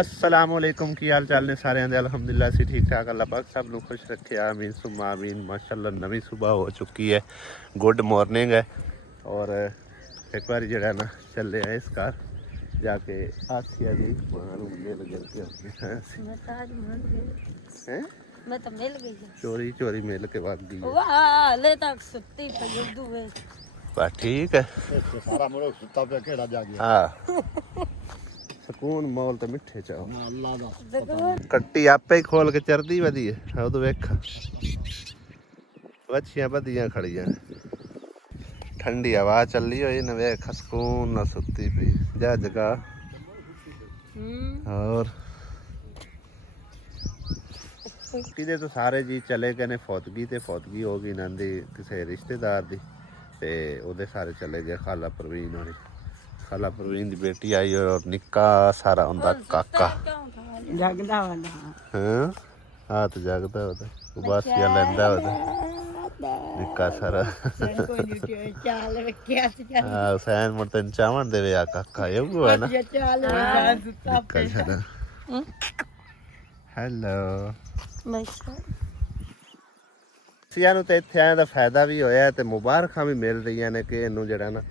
अस्सलाम वालेकुम की हाल चाल ने सारे दे अलहमदुलिल्लाह असी ठीक ठाक अल्लाह पाक सब लोग खुश रखे आमीन सुम्मा आमीन माशाअल्लाह नवी सुबह हो चुकी है गुड मॉर्निंग है और एक बार जरा ना चले आए इस कार जाके आसिया जी मिल गए मैं तो मिल गई चोरी चोरी मिल के भाग गई वाह ले तक सुत्ती पई उर्दू में बस ठीक है सारा मोड़ सुता पे केड़ा जा गया हाँ ਸਕੂਨ ਮੌਲ ਤੇ ਮਿੱਠੇ ਚਾਓ ਅੱਲਾ ਦਾ ਕੱਟੀ ਆਪੇ ਹੀ ਖੋਲ ਕੇ ਚਰਦੀ ਵਧੀ ਹੈ ਉਹ ਤੋਂ ਵੇਖ ਵੱਛੀਆਂ ਵਧੀਆਂ ਖੜੀਆਂ ਠੰਡੀ ਹਵਾ ਚੱਲੀ ਹੋਈ ਨਾ ਵੇਖ ਸਕੂਨ ਨਾਲ ਸੁੱਤੀ ਪਈ ਜਾ ਜਗਾ और ਕਿਦੇ ਤੋਂ ਸਾਰੇ ਜੀ ਚਲੇ ਗਏ ਨੇ ਫੌਤਗੀ ਹੋ ਗਈ ਇਹਨਾਂ ਦੀ ਕਿਸੇ ਰਿਸ਼ਤੇਦਾਰ ਦੀ ਤੇ ਉਹਦੇ ਸਾਰੇ ਚਲੇ ਗਏ ਖਾਲਾ ਪ੍ਰਵੀਨ ਹੋਣੀ खाला प्रवीण दी बेटी आई और निक्का सारा उनका काका जगदा वाला हां हाथ जगदा होता उबासिया लेंदा होता निक्का सारा चाल रखिया हां हुसैन मुर्तन चावण देवे आ काका ये वो है ना चाल सुता पे हेलो माशा सिया नु ते इत्थे आए दा फायदा भी होया ते मुबारखां भी मिल रही ने कि इन्नू जेड़ा ना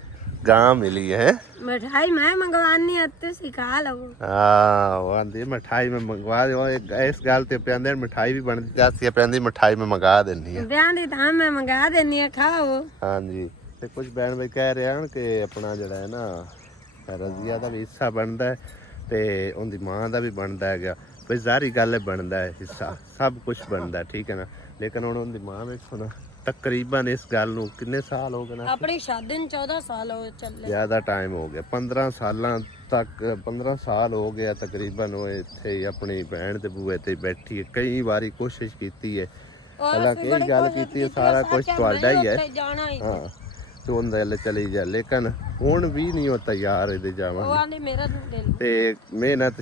गां मिली है मिठाई मैं मंगवानी है सिखा लो हाँ वो आंदी मिठाई में मंगवा दो इस गल ते प्यांदे मिठाई भी बनदी जासी प्यांदी मिठाई में मंगा देनी है प्यांदी तां मैं मंगा देनी है खाओ हाँ जी ते कुछ बहन भाई कह रहे हैं कि अपना जड़ा है ना रजिया दा भी हिस्सा बनदा है ते उनदी मां दा भी बनदा है भाई जारी गल है बनदा है हिस्सा सब कुछ बनदा है ठीक है ना लेकिन हुण उनदी मां वेखो ना तकरीबन इस गल नूं कितने साल हो गए ना अपनी शादी ਨੂੰ 14 ਸਾਲ ਹੋ ਚੱਲੇ ज़्यादा टाइम हो गया 15 सालां तक 15 साल हो गया तकरीबन वो इत्थे ही अपनी भैन दे बूए ते बैठी है कई बारी कोशिश कीती है हालांकि ये गल कीती है सारा कुछ तुहाडा ही है हाँ तू उंदे ले चली जा लेकिन हुण भी नहीं हो तैयार इहदे जावांगे ते मेहनत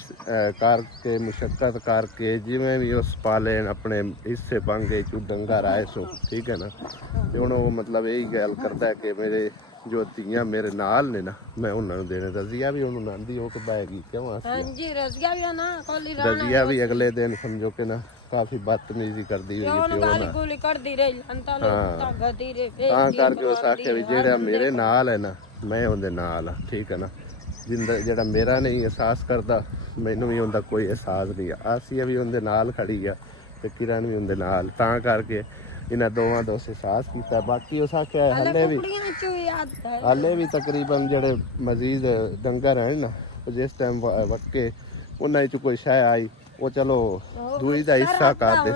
करके मुशक्कत करके जिवें भी उस पालेन अपने हिस्से पांगे चू डंगर आए सो ठीक है ना ते हुण वो मतलब यही गल करदा है कि मेरे जो धीआं मेरे नाल ने ना मैं उन्हां नूं देने रजिया भी उन्होंने आंदी हो के बाएगी क्यों हां जी रजिया भी ना कोली रजिया भी अगले दिन समझो कि ना काफी बदतमीजी करदी हुई है गाली गोली करदी रही अंता लोग तागदी रे तां करके उस आखे भी जेड़ा मेरे नाल है ना मैं उनदे नाल हां ठीक है ना जिंदा जेड़ा मेरा नहीं एहसास करदा मैनू भी उनदा कोई एहसास नहीं आसिया भी उनदे नाल खड़ी आ ते किरण भी उनदे नाल तां करके इन्हां दोवां दा एहसास कीता बाकी उस आखे हले भी तकरीबन जेड़े मजीद डंगर हैं ना जिस टाइम वक्के उन्हां च कोई शय आई वो चलो दूई दा हिस्सा कर दे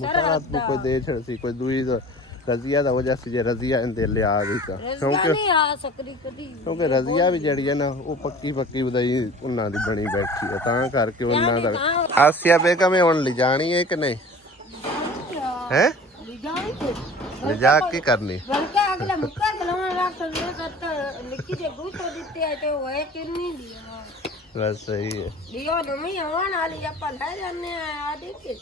मुतारात को कोई दे छड़ सी कोई दूई दा रजिया दा वजह से जे रजिया इंदे ले आ गई था क्योंकि रजिया भी जड़ी है ना वो पक्की उदई उन्हां दी बनी बैठी है तां करके उन्हां दा आसिया बेगम हुण ले जानी है कि नहीं हैं ले जा के करनी अगला मुक्का गलवा रख लिखी दे गुतो दिते ते होए किन्नी लिया बस सही है लियो नमी आवन वाली ਆਪਾਂ ਲੈ ਜਾਂਦੇ ਆ ਆ ਦੇਖੇ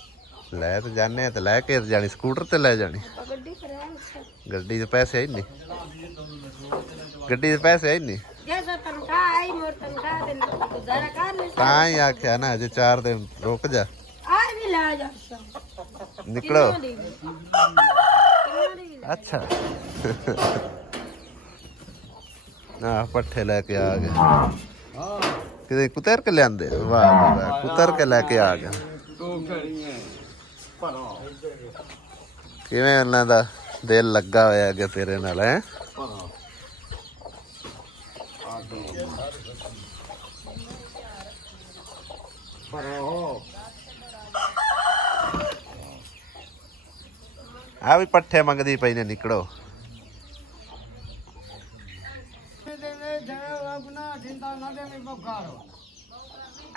ਲੈ ਤੇ ਜਾਣੇ ਤੇ ਲੈ ਕੇ ਜਾਣੀ ਸਕੂਟਰ ਤੇ ਲੈ ਜਾਣੀ ਗੱਡੀ ਕਰਿਆ ਗੱਡੀ ਦੇ ਪੈਸੇ ਹੈ ਨਹੀਂ ਗੱਡੀ ਦੇ ਪੈਸੇ ਹੈ ਨਹੀਂ ਜੈਸਾ ਤਨਖਾਹ ਆਈ ਮੋਰ ਤਨਖਾਹ ਦੇ ਗੁਜ਼ਾਰਾ ਕਰ ਲੈ ਤਾਂ ਹੀ ਆਖਿਆ ਨਾ ਅਜੇ 4 ਦਿਨ ਰੁਕ ਜਾ ਆ ਵੀ ਲੈ ਜਾ ਨਿਕਲੋ अच्छा ना पट्ठे लेके आ गए किते कुतर के लेंदे वाह वाह कुतर के लेके आ गए किवें उन्हां दा दिल लगा होया कि तेरे नाल है आ भी पट्ठे मंगदी पई ने निकलो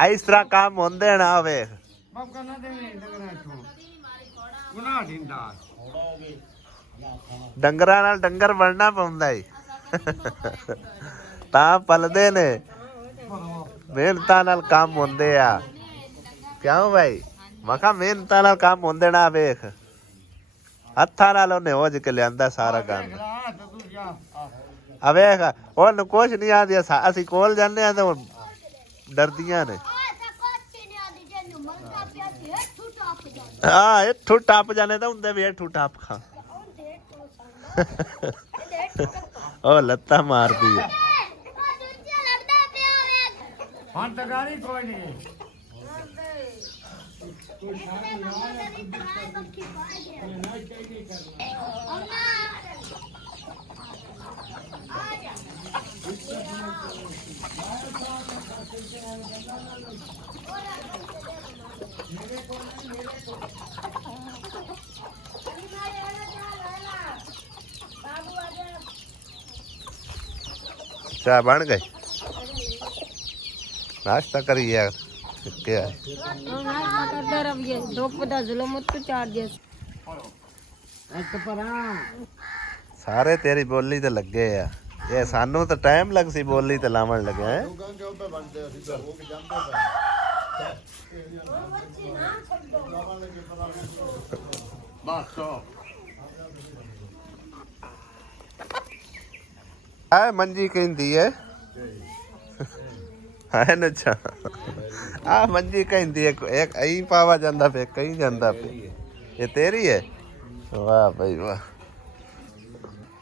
इस तरह काम होंदे ना वेख डंगरां नाल डंगर बनना पौंदा है तां पलदे ने मेहनतां नाल काम होंदे आ क्यों भाई मखा मेहनतां नाल काम होंदे ना वेख हत्थां नाल ओने हो के लियांदा सारा काम आ वेख ओनू कुछ नहीं आंदी असीं कोल जाने आ ते ਡਰਦੀਆਂ ਨੇ ਹਾਂ ਇੱਥੋਂ ਟੱਪ ਜਾਣੇ ਤਾਂ ਹੁੰਦੇ ਵੀ ਇੱਥੋਂ ਟੱਪ ਖਾ ਉਹ ਲੱਤਾਂ ਮਾਰਦੀ ਹੈ ਹੁਣ ਤਾਂ ਗਾੜੀ ਕੋਈ ਨਹੀਂ ਚਾਹ ਬਣ ਗਈ ਨਾਸ਼ਤਾ ਕਰੀ ਯਾਰ ਕਿਆ करते रहिए धूप का जुल्म मत चार्जेस ਸਾਰੇ ਤੇਰੀ ਬੋਲੀ ਤੇ ਲੱਗੇ ਆ ਇਹ ਸਾਨੂੰ ਤਾਂ ਟਾਈਮ ਲੱਗ ਸੀ ਬੋਲੀ ਤੇ ਲਾਵਣ ਲੱਗੇ ਹੈ ਬਸ ਆ ਮੰਜੀ ਕਹਿੰਦੀ ਹੈ ਹੈ ਨਾ ਅੱਛਾ ਆ ਮੰਜੀ ਕਹਿੰਦੀ ਹੈ ਇੱਕ ਐਂ ਪਾਵਾ ਜਾਂਦਾ ਫੇ ਕहीं ਜਾਂਦਾ ਫੇ ਇਹ ਤੇਰੀ ਹੈ ਵਾਹ ਭਾਈ ਵਾਹ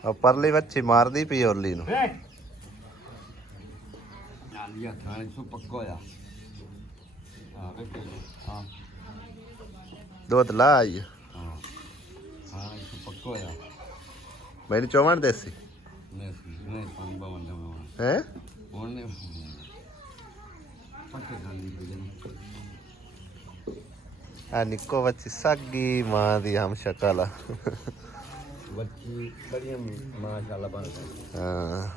ਉਹ ਪਰਲੀ ਵੱਛੀ ਮਾਰਦੀ ਪਈ ਓਲੀ ਨੂੰ ਨਾਲੀਆ ਥਾਣੇ ਤੋਂ ਪੱਕਾ ਆ ਆ ਵੇਖ ਹਾਂ ਦੁੱਧ ਲਾ ਆਈ ਹਾਂ ਹਾਂ ਇਹ ਪੱਕਾ ਆ ਮੈਨੂੰ ਚੋਵਣ ਦੇਸੀ ਨਹੀਂ ਪਾਣੀ ਬਾਵਨ ਦਾ ਹੈ ਉਹਨੇ ਪੱਕੇ ਗਾਲੀ ਬਜਨ ਆ ਨਿੱਕੋ ਵੱਛੀ ਸਾਗੀ ਮਾਂ ਦੀ ਹਮ ਸ਼ਕਲ ਆ ਬੱਚੀ ਬੜੀਆਂ ਮਾਸ਼ਾਅੱਲਾ ਬਣ ਗਈ ਹਾਂ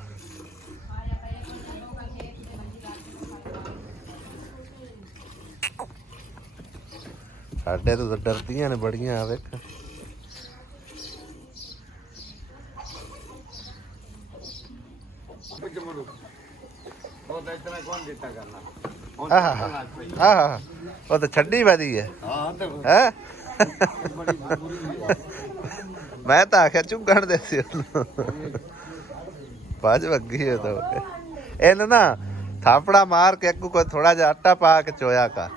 ਸਾਡੇ ਤੋਂ ਤਾਂ ਡਰਦੀਆਂ ਨੇ ਬੜੀਆਂ ਆ ਵੇਖ ਉਹ ਤਾਂ ਇਤਨਾ ਕੌਣ ਦਿੱਤਾ ਕਰਨਾ ਆਹ ਉਹ ਤਾਂ ਛੱਡੀ ਵਧੀ ਹੈ ਹਾਂ ਤੇ ਹੈ ਮੈਂ ਤਾਂ ਆਖਿਆ ਚੁੰਗਣ ਦੇ ਸੀ ਉਹਨੂੰ ਬਾਜ ਵੱਗੀ ਹੈ ਤਾਂ ਇਹਨੂੰ ਨਾ ਥਾਪੜਾ ਮਾਰ ਕੇ ਅੱਗੂ ਕੋਈ ਥੋੜਾ ਜਿਹਾ ਆਟਾ ਪਾ ਕੇ ਚੋਇਆ ਕਰ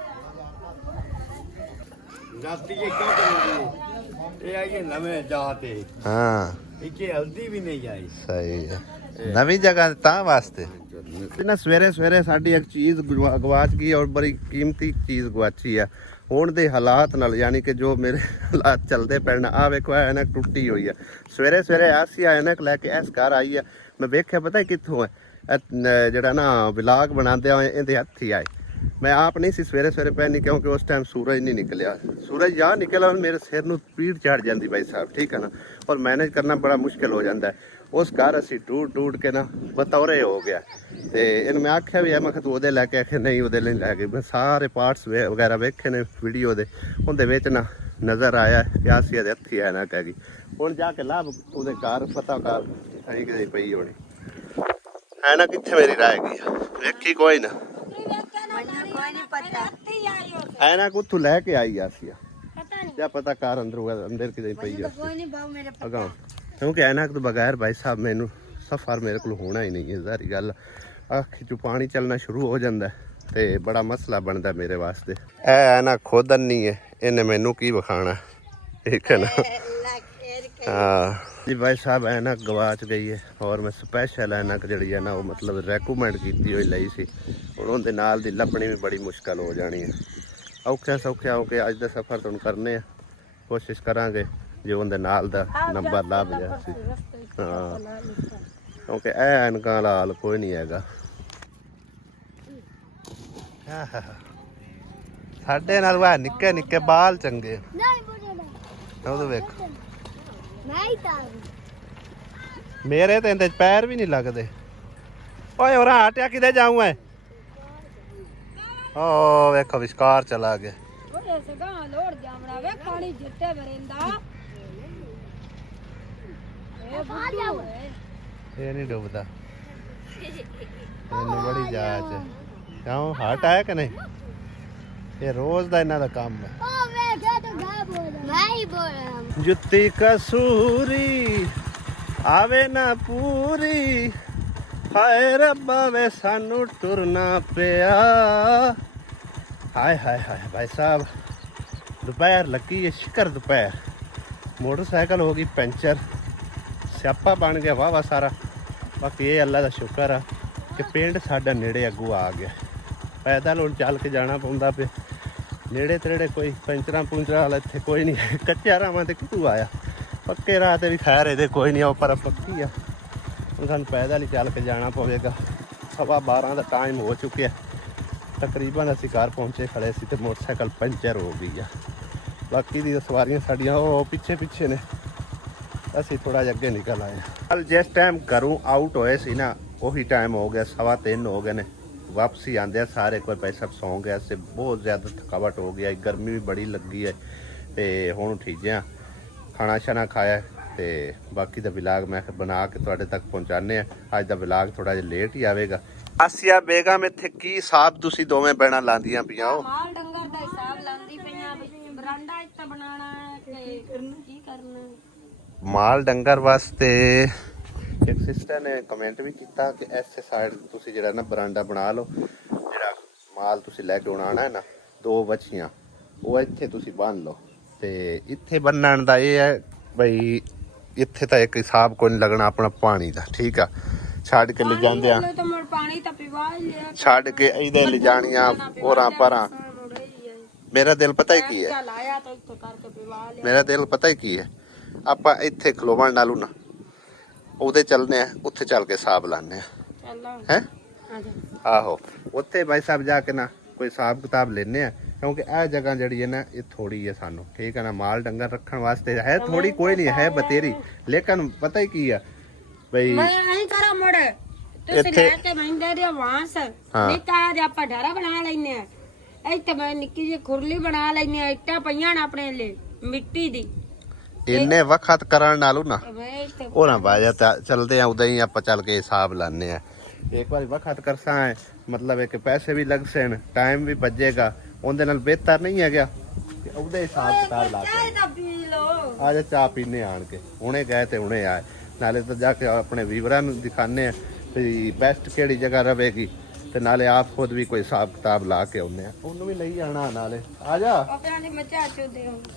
ਜਾਤੀ ਇਹ ਕਿਉਂ ਕਰੂਗੀ ਇਹ ਆਈ ਨਵੇਂ ਜਾਤੇ ਹਾਂ ਇੱਕੇ ਹਲਦੀ ਵੀ ਨਹੀਂ ਆਈ ਸਹੀ ਹੈ ਨਵੀਂ ਜਗ੍ਹਾ ਤਾਂ ਵਾਸਤੇ ਨਾ ਸਵੇਰੇ ਸਵੇਰੇ ਸਾਡੀ ਇੱਕ ਚੀਜ਼ ਗਵਾਚ ਗਈ ਔਰ ਬੜੀ ਕੀਮਤੀ ਚੀਜ਼ ਗਵਾਚੀ ਆ ਹੁਣ ਦੇ ਹਾਲਾਤ ਨਾਲ ਯਾਨੀ ਕਿ ਜੋ ਮੇਰੇ ਹਾਲਾਤ ਚੱਲਦੇ ਪੈਣ ਆ ਵੇਖੋ ਐਨਕ ਟੁੱਟੀ ਹੋਈ ਆ ਸਵੇਰੇ ਸਵੇਰੇ ਆਸੀ ਐਨਕ ਲੈ ਕੇ ਇਸ ਘਰ ਆਈ ਆ ਮੈਂ ਵੇਖਿਆ ਪਤਾ ਕਿੱਥੋਂ ਹੈ ਜਿਹੜਾ ਨਾ ਵਲਾਗ ਬਣਾਉਂਦੇ ਆ ਇਹਦੇ ਹੱਥੀ ਆਏ ਮੈਂ ਆਪ ਨਹੀਂ ਸੀ ਸਵੇਰੇ ਸਵੇਰੇ ਪਹਿਨੀ ਕਿਉਂਕਿ ਉਸ ਟਾਈਮ ਸੂਰਜ ਨਹੀਂ ਨਿਕਲਿਆ ਸੂਰਜ ਜਾਂ ਨਿਕਲਿਆ ਮੇਰੇ ਸਿਰ ਨੂੰ ਪੀੜ ਚੜ ਜਾਂਦੀ ਭਾਈ ਸਾਹਿਬ ਠੀਕ ਹੈ ਨਾ ਔਰ ਮੈਨੇਜ ਕਰਨਾ ਬੜਾ ਮੁਸ਼ਕਿਲ ਹੋ ਜਾਂਦਾ ਹੈ ਉਸ ਘਰ ਅਸੀਂ ਟੂਟ ਕੇ ਨਾ ਬਤੌਰੇ ਹੋ ਗਿਆ ਤੇ ਇਹਨੂੰ ਮੈਂ ਆਖਿਆ ਵੀ ਮੈਂ ਕਿਹਾ ਤੂੰ ਉਹਦੇ ਲੈ ਕੇ ਆਖਿਆ ਨਹੀਂ ਉਹਦੇ ਲਈ ਲੈ ਕੇ ਮੈਂ ਸਾਰੇ ਪਾਰਟਸ ਵਗੈਰਾ ਵੇਖੇ ਨੇ ਵੀਡੀਓ ਦੇ ਉਹਦੇ ਵਿੱਚ ਨਾ ਨਜ਼ਰ ਆਇਆ ਕਿ ਆਸੀਆ ਦੇ ਹੱਥੀ ਆ ਨਾ ਕਹਿ ਗਈ ਹੁਣ ਜਾ ਕੇ ਲੱਭ ਉਹਦੇ ਘਰ ਪਤਾ ਕਰ ਅਹੀਂ ਕਿਤੇ ਪਈ ਹੋਣੀ ਹੈ ਨਾ ਕਿੱਥੇ ਮੇਰੀ ਰਹਿ ਗਈ ਆ ਵੇਖੀ ਕੋਈ ਨਾ ਹੈ ਨਾ ਕੁੱਥੋਂ ਲੈ ਕੇ ਆਈ ਆਸੀਆ क्या पता कार अंदर किधर पई है अगा क्योंकि ऐनक तो बगैर भाई साहब मैनू सफर मेरे को होना ही नहीं है सारी गल अख चो पानी चलना शुरू हो जाता है तो बड़ा मसला बनता मेरे वास्ते ऐ ऐनक खोदन नहीं है इन्हें मैनू की विखाना ठीक है ना हाँ जी भाई साहब ऐनक गवाच गई है और मैं स्पैशल ऐनक जी है ना वो मतलब रैकमेंड की हुई लाई सी हुण उहदे नाल दी लभनी भी बड़ी मुश्किल हो जानी है औखे सौखे हो के अज का सफर तुम करने कोशिश करांगे जो उनके नाल दा नंबर ला बजा सी हाँ क्योंकि ऐ ऐनकां दा हाल कोई नहीं हैगा साडे नाल वा निक्के निक्के बाल चंगे ਉਹ ਵੇਖ ਮੇਰੇ ਤੇ ਇਹਦੇ ਪੈਰ ਵੀ ਨਹੀਂ ਲੱਗਦੇ ਓਏ ਹੋਰਾਂ ਹਟਿਆ ਕਿਦੇ ਜਾਊਂ ਐ ओ वेखो विस्कार चला गया ओए सगा लोड़ जामड़ा वे पानी जिट्टे बरेंदा ए बुड्ढू है ये नहीं डूबता ਇਹਨੂੰ ਬੜੀ ਜਾਚ ਹੈ ਕਿਉਂ ਹਟ ਆਇਆ ਕਿ ਨਹੀਂ ਇਹ ਰੋਜ਼ ਦਾ ਇਹਨਾਂ ਦਾ ਕੰਮ ਹੈ ओ वे तो गा बोल मैं ही बोल रहा हूं ਜੁੱਤੀ ਕਸੂਰੀ ਆਵੇ ਨਾ ਪੂਰੀ ਹਾਏ ਰੱਬਾ ਵੇ ਸਾਨੂੰ ਟੁਰਨਾ ਪਿਆ। ਹਾਏ ਹਾਏ ਹਾਏ ਭਾਈ ਸਾਹਿਬ ਦੁਪਹਿਰ ਲੱਗੀ ਹੈ, ਸ਼ਿਕਰ ਦੁਪਹਿਰ। ਮੋਟਰਸਾਈਕਲ ਹੋ ਗਈ ਪੈਂਚਰ, ਸਿਆਪਾ ਬਣ ਗਿਆ ਵਾਹ ਸਾਰਾ। ਬਾਕੀ ਇਹ ਅੱਲਾ ਦਾ ਸ਼ੁਕਰ ਆ ਕਿ ਪਿੰਡ ਸਾਡਾ ਨੇੜੇ ਅੱਗੂ ਆ ਗਿਆ। ਪੈਦਲ ਹੁਣ ਚੱਲ ਕੇ ਜਾਣਾ ਪੈਂਦਾ ਪਿਆ। ਨੇੜੇ ਤੇੜੇ ਕੋਈ ਪੈਂਚਰਾਂ ਪੁੰਚਰਾਂ ਵਾਲਾ ਇੱਥੇ ਕੋਈ ਨਹੀਂ। ਕੱਚਿਆਂ ਰਾਹਾਂ ਤੇ ਕਿਤੋਂ ਆਇਆ, ਪੱਕੇ ਰਾਹ ਤੇ ਵੀ ਖੈਰ ਇਹਦੇ ਕੋਈ ਨਹੀਂ, ਉਹ ਪਰ ਪੱਕੀ ਆ। ਹੁਣ ਸਾਨੂੰ ਪੈਦਲ ਹੀ ਚੱਲ ਕੇ ਜਾਣਾ ਪਵੇਗਾ। 12:15 ਦਾ ਟਾਈਮ ਹੋ ਚੁੱਕਿਆ ਤਕਰੀਬਨ। ਅਸੀਂ ਘਰ ਪਹੁੰਚੇ ਖੜੇ ਸੀ ਤੇ ਮੋਟਰਸਾਈਕਲ ਪੈਂਚਰ ਹੋ ਗਈ ਆ। ਬਾਕੀ ਦੀਆਂ ਸਵਾਰੀਆਂ ਸਾਡੀਆਂ ਉਹ ਪਿੱਛੇ ਨੇ, ਅਸੀਂ ਥੋੜਾ ਜਿਹਾ ਅੱਗੇ ਨਿਕਲ ਆਏ। ਕੱਲ ਜਿਸ ਟਾਈਮ ਘਰੋਂ ਆਊਟ ਹੋਏ ਸੀ ਨਾ, ਉਹੀ ਟਾਈਮ ਹੋ ਗਿਆ 3:15 ਹੋ ਗਏ ਨੇ। ਵਾਪਸੀ ਆਂਦੇ ਸਾਰੇ ਕੋਈ ਪੈਸਾ ਸੌਂ ਗਿਆ ਸੀ। ਬਹੁਤ ਜ਼ਿਆਦਾ ਥਕਾਵਟ ਹੋ ਗਿਆ, ਗਰਮੀ ਵੀ ਬੜੀ ਲੱਗੀ ਹੈ ਤੇ ਹੁਣ ਠੀਕ ਆ। ਖਾਣਾ ਸ਼ਾਨਾ ਖਾਇਆ ਤੇ ਬਾਕੀ ਦਾ ਵਿਲਾਗ ਮੈਂ ਬਣਾ ਕੇ ਤੁਹਾਡੇ ਤੱਕ ਪਹੁੰਚਾਉਂਦੇ ਆ। ਅੱਜ ਦਾ ਵਿਲਾਗ ਥੋੜਾ ਜਿਹਾ ਲੇਟ ਹੀ ਆਵੇਗਾ। ਆਸੀਆ ਬੇਗਮ ਇੱਥੇ ਕੀ ਹਿਸਾਬ ਤੁਸੀਂ ਦੋਵੇਂ ਭੈਣਾਂ ਲਾਂਦੀਆਂ ਪਈਆਂ ਹੋ? ਮਾਲ ਡੰਗਰ ਦਾ ਹਿਸਾਬ ਲਾਂਦੀ ਪਈਆਂ। ਬਰਾਂਡਾ ਇੱਥੇ ਬਣਾਉਣਾ ਤੇ ਕੀ ਕਰਨਾ। ਮਾਲ ਡੰਗਰ ਵਾਸਤੇ ਇੱਕ ਸਿਸਟਰ ਨੇ ਕਮੈਂਟ ਵੀ ਕੀਤਾ ਕਿ ਐਸੇ ਸਾਈਡ ਤੁਸੀਂ ਜਿਹੜਾ ਨਾ ਬਰਾਂਡਾ ਬਣਾ ਲਓ। ਜਿਹੜਾ ਮਾਲ ਤੁਸੀਂ ਲੈ ਕੇ ਆਉਣਾ ਹੈ ਨਾ, 2 ਵੱਛੀਆਂ ਉਹ ਇੱਥੇ ਤੁਸੀਂ ਬੰਨ ਲਓ। ਤੇ ਇੱਥੇ ਬੰਨਣ ਦਾ ਇਹ ਹੈ ਬਈ ਇੱਥੇ ਤਾਂ ਇੱਕ ਹਿਸਾਬ ਕੋਈ ਨਹੀਂ ਲੱਗਣਾ ਆਪਣਾ ਪਾਣੀ ਦਾ, ਠੀਕ ਆ। ਛੱਡ ਕੇ ਲਿਜਾਂਦੇ ਆ, ਪਾਣੀ ਤਾਂ ਪੀਵਾ ਲਿਆ, ਛੱਡ ਕੇ ਇਹਦੇ ਲਿਜਾਣੀਆਂ ਹੋਰਾਂ ਪਰਾਂ। ਮੇਰਾ ਦਿਲ ਪਤਾ ਹੀ ਕੀ ਹੈ, ਮੇਰਾ ਦਿਲ ਪਤਾ ਹੀ ਕੀ ਹੈ, ਆਪਾਂ ਇੱਥੇ ਖਲੋਵਣ ਨਾਲੋਂ ਨਾ ਉਹਦੇ ਚੱਲਨੇ ਆ, ਉੱਥੇ ਚੱਲ ਕੇ ਹਿਸਾਬ ਲਾਣੇ ਆ ਹੈ। ਆਹੋ ਉੱਥੇ ਭਾਈ ਸਾਹਿਬ ਜਾ ਕੇ ਨਾ ਕੋਈ ਹਿਸਾਬ ਕਿਤਾਬ ਲੈਣੇ ਆ, ਕਿਉਂਕਿ ਇਹ ਜਗ੍ਹਾ ਜਿਹੜੀ ਹੈ ਨਾ ਇਹ ਥੋੜੀ ਹੈ ਸਾਨੂੰ, ਠੀਕ ਹੈ ਨਾ। ਮਾਲ ਡੰਗਰ ਰੱਖਣ ਵਾਸਤੇ ਹੈ ਥੋੜੀ, ਕੋਈ ਨਹੀਂ ਹੈ ਬਤੇਰੀ, ਲੇਕਿਨ ਪਤਾ ਹੀ ਕੀ ਆ ਬਈ ਇੱਥੇ ਤੇ ਮਹਿੰਦੇ ਦੇ ਵਾਂਸ ਨਹੀਂ ਤਾਂ ਆਪਾਂ ਢਾਰਾ ਬਣਾ ਲੈਨੇ ਆ। ਇੱਥੇ ਮੈਂ ਨਿੱਕੀ ਜਿਹੀ ਖੁਰਲੀ ਬਣਾ ਲੈਨੇ ਆ, ਇੱਟਾਂ ਪਈਆਂ ਨਾ ਆਪਣੇ ਲਈ ਮਿੱਟੀ ਦੀ। ਇੰਨੇ ਵਕਤ ਕਰਨ ਨਾਲੋਂ ਨਾ ਉਹ ਨਾ ਬਾਜਾ ਤਾਂ ਚਲਦੇ ਆ ਉਦਾਂ ਹੀ ਆਪਾਂ ਚੱਲ ਕੇ ਹਿਸਾਬ ਲਾਣੇ ਆ। ਇੱਕ ਵਾਰੀ ਵਕਤ ਕਰਸਾਂ ਹੈ ਮਤਲਬ ਹੈ ਕਿ ਪੈਸੇ ਵੀ ਲੱਗ ਸਨ, ਟਾਈਮ ਵੀ ਬਚੇਗਾ। ਉਹਦੇ ਨਾਲ ਬਿਹਤਰ ਨਹੀਂ ਹੈਗਾ ਕਿ ਉਹਦੇ ਹਿਸਾਬ ਕਿਤਾਬ ਲਾ ਕੇ ਆ ਜਾ ਚਾਹ ਪੀਨੇ ਆਣ ਕੇ। ਹੁਣੇ ਗਏ ਤੇ ਹੁਣੇ ਆਏ, ਨਾਲੇ ਤਾਂ ਜਾ ਕੇ ਆਪਣੇ ਵੀਵਰਾਂ ਨੂੰ ਦਿਖਾਣੇ ਆ ਵੀ ਬੈਸਟ ਕਿਹੜੀ ਜਗ੍ਹਾ ਰਵੇਗੀ, ਤੇ ਨਾਲੇ ਆਪ ਖੁਦ ਵੀ ਕੋਈ ਹਿਸਾਬ ਕਿਤਾਬ ਲਾ ਕੇ ਆਉਂਦੇ ਆ। ਉਹਨੂੰ ਵੀ ਲਈ ਜਾਣਾ ਨਾਲੇ। ਆ ਜਾ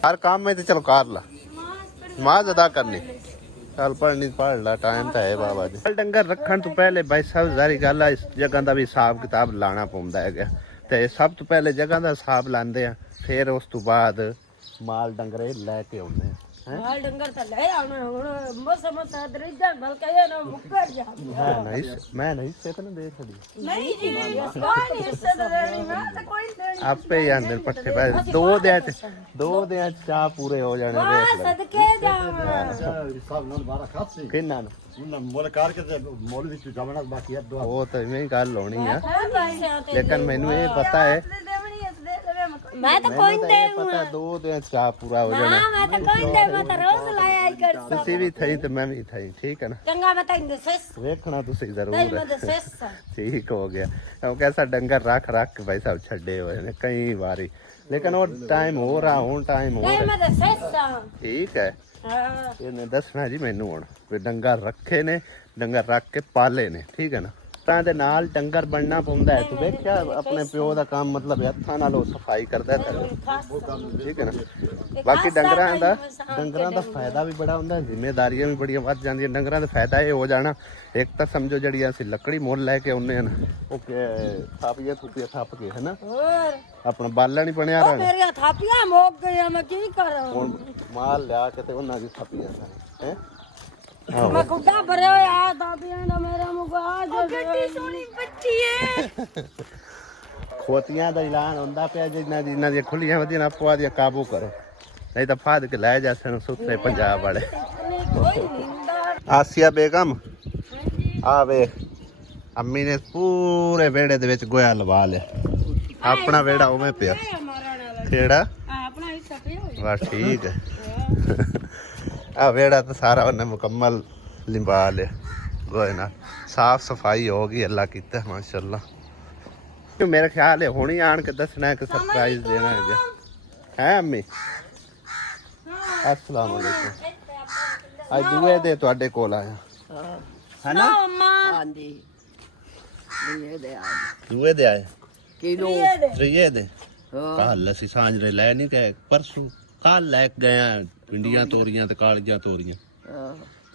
ਹਰ ਕੰਮ में तो चलो कर ला, नमाज अदा करनी, चल पढ़नी पढ़ ला, टाइम तो है बाबा जी। डंगर रखने तो पहले भाई साहब सारी गल इस जगह का भी हिसाब किताब लाना पौंदा है ते सब तो पहले जगह का हिसाब लांदे आ, फिर उस तो बाद माल डंगरे लैके आउंदे आ। माल डंगर तो ले आना हुन मस दरिजा बल्कि ये ना मुकर जा। मैं नहीं से तो दे छड़ी नहीं जी, कोई हिस्से तो देनी, मैं तो कोई देनी आपे ही अंदर पट्टे पे दो दे चाह पूरे हो जाने देख ले सदके जावा। सब नन बारा खासी किन्ना उन मोल कार के मोल विच जावना बाकी है दो। वो तो इवें ही गल होनी है, लेकिन मैनू ये पता है मैं तो कोई दे पता 2 दिन चाह पूरा हो जाना। हां मैं तो कोई दे, मैं तो रोज लाया ही कर सब। ਤੁਸੀਂ ਵੀ ਥਈ ਤੇ ਮੈਂ ਵੀ ਥਈ, ਠੀਕ ਹੈ ਨਾ। चंगा मैं तो इंदसेस ਵੇਖਣਾ ਤੁਸੀਂ ਜ਼ਰੂਰ नहीं मैं दसेस ਠੀਕ ਹੋ ਗਿਆ। ਕਿਉਂਕਿ ਐਸਾ ਡੰਗਰ ਰੱਖ ਕੇ ਭਾਈ ਸਾਹਿਬ ਛੱਡੇ ਹੋਏ ਨੇ ਕਈ ਵਾਰੀ, ਲੇਕਿਨ ਉਹ ਟਾਈਮ ਹੋ ਰਹਾ, ਹੁਣ ਟਾਈਮ ਹੋ नहीं ਰਿਹਾ, मैं दसेस ਠੀਕ ਹੈ। हां ਇਹਨੇ ਦੱਸਣਾ ਜੀ ਮੈਨੂੰ ਹੁਣ ਵੀ ਡੰਗਰ ਰੱਖੇ ਨੇ, ਡੰਗਰ ਰੱਖ ਕੇ ਪਾਲੇ ਨੇ, ਠੀਕ ਹੈ ਨਾ। ਤਾਂ ਦੇ ਨਾਲ ਡੰਗਰ ਬਣਨਾ ਪੈਂਦਾ ਹੈ। ਤੂੰ ਵੇਖਿਆ ਆਪਣੇ ਪਿਓ ਦਾ ਕੰਮ, ਮਤਲਬ ਹੱਥਾਂ ਨਾਲ ਉਹ ਸਫਾਈ ਕਰਦਾ ਹੈ, ਠੀਕ ਹੈ ਨਾ। ਬਾਕੀ ਡੰਗਰਾਂ ਦਾ ਫਾਇਦਾ ਵੀ ਬੜਾ ਹੁੰਦਾ, ਜ਼ਿੰਮੇਵਾਰੀਆਂ ਵੀ ਬੜੀਆਂ ਵੱਧ ਜਾਂਦੀਆਂ। ਡੰਗਰਾਂ ਦਾ ਫਾਇਦਾ ਇਹ ਹੋ ਜਾਣਾ, ਇੱਕ ਤਾਂ ਸਮਝੋ ਜਿਹੜੀ ਅਸੀਂ ਲੱਕੜੀ ਮੁੱਲ ਲੈ ਕੇ ਆਉਂਦੇ ਹਨ, ਉਹ ਥਾਪੀਆਂ ਥੂਪੀਆਂ ਥੱਪ ਕੇ ਹੈ ਨਾ, और ਆਪਣਾ ਬਾਲਾ ਨਹੀਂ ਬਣਿਆ ओ ਰਹਿਣਾ। मेरी थापियां मोक गई, मैं की करूं। ਹੁਣ ਮਾਲ ਲਿਆ ਕੇ ਤੇ ਉਹਨਾਂ ਦੀ ਥਾਪੀਆਂ ਹੈ। मैं खुदा भरे आ थापियां दा मेरा मुका जो गड्डी सोनी बच्ची है। ਖੋਤੀਆਂ ਦਾ ਐਲਾਨ ਹੁੰਦਾ ਪਿਆ, ਜਿਨ੍ਹਾਂ ਦੀਆਂ ਖੁੱਲੀਆਂ ਵਧੀਆਂ ਆਪੋ ਆਦੀਆਂ ਕਾਬੂ ਕਰੋ, ਨਹੀਂ ਤਾਂ ਫਾਦ ਕੇ ਲੈ ਜਾਸਣ ਸੁੱਤੇ ਪੰਜਾਬ ਵਾਲੇ। कोई निंदा ਆਸੀਆ ਬੇਗਮ ਆ ਵੇ, ਅੰਮੀ ਨੇ ਪੂਰੇ ਵਿਹੜੇ ਦੇ ਵਿੱਚ ਗੋਇਆ ਲਵਾ ਲਿਆ। ਆਪਣਾ ਵਿਹੜਾ ਉਵੇਂ ਪਿਆ, हमारा ना ਕਿਹੜਾ अपना हिस्सा पे ਬਸ ਠੀਕ ਹੈ। ਆ ਵਿਹੜਾ ਤਾਂ ਸਾਰਾ ਉਹਨੇ ਮੁਕੰਮਲ ਲਿੰਬਾ ਲਿਆ ਗੋਏ ਨਾਲ, ਸਾਫ ਸਫਾਈ ਹੋ ਗਈ, ਅੱਲਾ ਕੀਤਾ ਮਾਸ਼ਾਅੱਲਾ। ਮੇਰਾ ਖਿਆਲ ਹੈ ਹੁਣੀ ਆਣ ਕੇ ਦੱਸਣਾ ਕਿ ਸਰਪ੍ਰਾਈਜ਼ ਦੇਣਾ ਹੈ ਹੈ ਅੰਮੀ। अस्सलाम वालेकुम। आज दुए दे ਤੁਹਾਡੇ ਕੋਲ ਆਇਆ ਹੈ ਨਾ। मां हां जी ਦੂਏ ਦੇ ਆਏ ਕਿਲੋ ਤਰੀਏ ਦੇ ਕੱਲ ਅਸੀਂ ਸਾਂਝਰੇ ਲੈ ਨਹੀਂ ਗਏ ਪਰਸੋਂ ਕੱਲ ਲੈ ਕੇ ਗਏ ਆ ਪਿੰਡੀਆਂ ਤੋਰੀਆਂ ਤੇ ਕਾਲੀਆਂ ਤੋਰੀਆਂ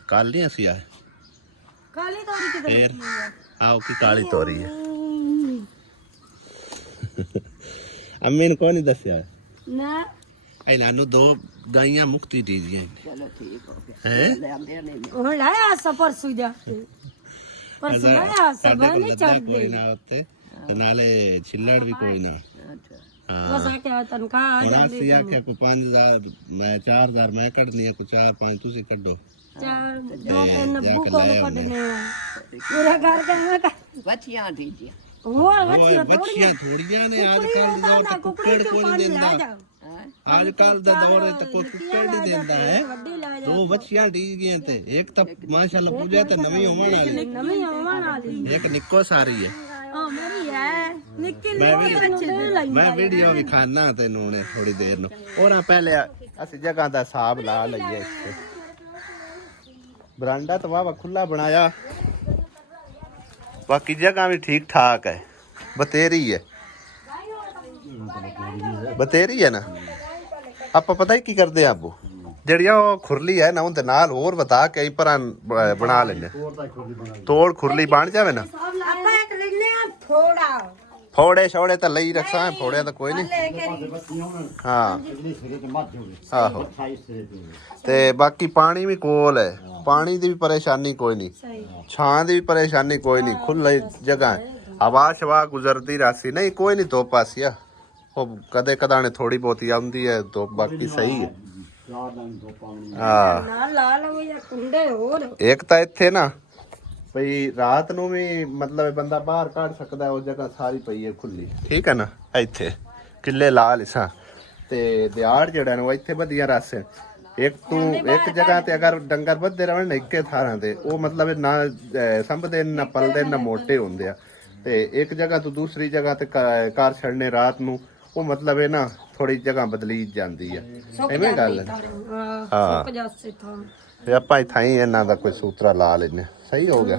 ਕੱਲ ਨਹੀਂ ਅਸੀਂ ਆਏ ਕਾਲੀ ਤੋਰੀ ਕਿਤੇ ਫੇਰ ਆਓ ਕੀ ਕਾਲੀ ਤੋਰੀ ਹੈ ਅੰਮੀ ਨੂੰ ਕੋਈ ਨਹੀਂ ਦੱਸਿਆ ਨਾ ਇਹਨਾਂ ਨੂੰ 2 ਗਾਈਆਂ ਮੁਕਤੀ ਦੇ ਦੀਆਂ ਚਲੋ ਠੀਕ ਹੋ ਗਿਆ ਹੈ ਲੈਂਦੇ ਨੇ ਉਹ ਲਾਇਆ ਸਫਰ ਸੁਜਾ ਪਰਸੋਂ ਲਾਇਆ ਸਾਡੇ ਸਭਾ ਕੋਲ ਨਹੀਂ ਲੱਗਾ ਕੋਈ ਚੜਦੇ ਨਾ ਉੱਤੇ ਤੇ ਨਾਲੇ ਛਿੱਲੜ ਵੀ ਕੋਈ ਨਾ ਅੱਛਾ ਹਾਂ ਬਸ ਆ ਕੇ ਤਨਖਾਹ ਆ ਹੁਣ ਜਾਂਦੀ ਅਸੀਂ ਆਖਿਆ ਕੋਈ 5000 ਮੈਂ 4000 ਮੈਂ ਕੱਢਣੀ ਆ ਕੋਈ 4-5 ਤੁਸੀਂ ਕੱਢੋ ਚਾਰ ਦੋ ਤਿੰਨ ਬੂਕੋ ਨੂੰ ਕੱਢਨੇ ਆ ਪੂਰਾ ਘਰ ਕਹਿੰਦਾ ਬੱਚੀਆਂ ਦੀਜੀਆਂ ਹੋਰ ਓਏ ਬੱਚੀਆਂ ਬੱਚੀਆਂ ਥੋੜੀਆਂ ਨੇ ਅੱਜ ਕੱਲ ਦੇ ਦੌਰ ਤੇ ਕੁੱਕੜ ਕੋਈ ਨਹੀਂ ਦਿੰਦਾ ਅੱਜ ਕੱਲ ਦਾ ਦੌਰ ਹੈ ਤਾਂ ਕੋਈ ਕੁੱਕੜ ਨਹੀਂ ਦਿੰਦਾ ਹੈ ਵੱਡੀ ਲੈ 2 ਬੱਚੀਆਂ ਢੀ ਗਈਆਂ ਤੇ ਇੱਕ ਤਾਂ ਮਾਸ਼ਾਅੱਲਾ ਪੂਜਾ ਤੇ ਨਵੀਂ ਹੋਣ ਵਾਲੀ ਨਵੀਂ ਆਉਣ ਵਾਲੀ ਇੱਕ ਨਿੱਕੋ ਸਾਰੀ ਹੈ ਆ ਮੇਰੀ ਹੈ ਨਿੱਕੀ ਮੈਂ ਵੀਡੀਓ ਵੀ ਖਾਣਾ ਤੈਨੂੰ ਨੇ ਥੋੜੀ ਦੇਰ ਨੂੰ ਉਹਨਾਂ ਪਹਿਲੇ ਅਸੀਂ ਜਗ੍ਹਾ ਦਾ ਹਿਸਾਬ ਲਾ ਲਈਏ ਇੱਥੇ ਬਰਾਂਡਾ ਤਾਂ ਵਾਵਾ ਖੁੱਲਾ ਬਣਾਇਆ ਬਾਕੀ ਜਗ੍ਹਾ ਵੀ ਠੀਕ ਠਾਕ ਹੈ ਬਤੇਰੀ ਹੈ ਨਾ ਆਪਾਂ ਪਤਾ ਹੀ ਕੀ ਕਰਦੇ ਆ ਆਬੂ ਜਿਹੜੀਆਂ ਉਹ ਖੁਰਲੀ ਹੈ ਨਾ ਉਹਦੇ ਨਾਲ ਹੋਰ ਬਤਾ ਕਈ ਪਰਾਂ ਬਣਾ ਲੈਂਦੇ ਤੋੜ ਖੁਰਲੀ ਬਣ ਜਾਵੇ ਨਾ ਆਪਾਂ ਇੱਕ ਲੈਨੇ ਆ ਥੋੜਾ ਫੋੜੇ ਛੋੜੇ ਤਾਂ ਲਈ ਰੱਖਾਂ ਫੋੜਿਆ ਤਾਂ ਕੋਈ ਨਹੀਂ ਹਾਂ ਆਹੋ ਤੇ ਬਾਕੀ ਪਾਣੀ ਵੀ ਕੋਲ ਹੈ ਪਾਣੀ ਦੀ ਵੀ ਪਰੇਸ਼ਾਨੀ ਕੋਈ ਨਹੀਂ ਛਾਂ ਦੀ ਵੀ ਪਰੇਸ਼ਾਨੀ ਕੋਈ ਨਹੀਂ ਖੁੱਲੀ ਜਗ੍ਹਾ ਹਵਾ ਸ਼ਵਾ ਗੁਜ਼ਰਦੀ ਰਾਸੀ ਨਹੀਂ ਕੋਈ ਨਹੀਂ ਧੁੱਪ ਆਸੀਆ ਉਹ ਕਦੇ ਕਦਾਣੇ ਥੋੜੀ ਬਹੁਤੀ ਆਉਂਦੀ ਹੈ ਧੁੱਪ ਬਾਕੀ ਸਹੀ ਹੈ ਹਾਂ ਨਾਲ ਲਾ ਲਓ ਜਾਂ ਕੁੰਡੇ ਹੋਰ ਇੱਕ ਤਾਂ ਇੱਥੇ ਨਾ ਭਈ ਰਾਤ ਨੂੰ ਵੀ ਮਤਲਬ ਬੰਦਾ ਬਾਹਰ ਕੱਢ ਸਕਦਾ ਉਹ ਜਗ੍ਹਾ ਸਾਰੀ ਪਈ ਹੈ ਖੁੱਲੀ ਠੀਕ ਹੈ ਨਾ ਇੱਥੇ ਕਿੱਲੇ ਲਾ ਲਿਸਾਂ ਤੇ ਦਿਹਾੜ ਜਿਹੜਾ ਨਾ ਉਹ ਇੱਥੇ ਵਧੀਆ ਰਸ ਹੈ ਇੱਕ ਜਗ੍ਹਾ ਤੇ ਅਗਰ ਡੰਗਰ ਵੱਧਦੇ ਰਹਿਣ ਇੱਕੇ ਥਾਰਾਂ ਤੇ ਉਹ ਮਤਲਬ ਨਾ ਸੰਭਦੇ ਨਾ ਪਲਦੇ ਨਾ ਮੋਟੇ ਹੁੰਦੇ ਆ ਤੇ ਇੱਕ ਜਗ੍ਹਾ ਤੋਂ ਦੂਸਰੀ ਜਗ੍ਹਾ ਤੇ ਕਾਰ ਛੱਡਨੇ ਰਾਤ ਨੂੰ ਉਹ ਮਤਲਬ ਹੈ ਨਾ ਥੋੜੀ ਜਗ੍ਹਾ ਬਦਲੀ ਜਾਂਦੀ ਹੈ ਐਵੇਂ ਗੱਲ ਹੈ ਹਾਂ ਸੁੱਕ ਜਾਸੇ ਥਾਂ ਤੇ ਆਪਾਂ ਇੱਥੇ ਹੀ ਇਹਨਾਂ ਦਾ ਕੋਈ ਸੂਤਰਾ ਲਾ ਲੈਨੇ ਸਹੀ ਹੋ ਗਿਆ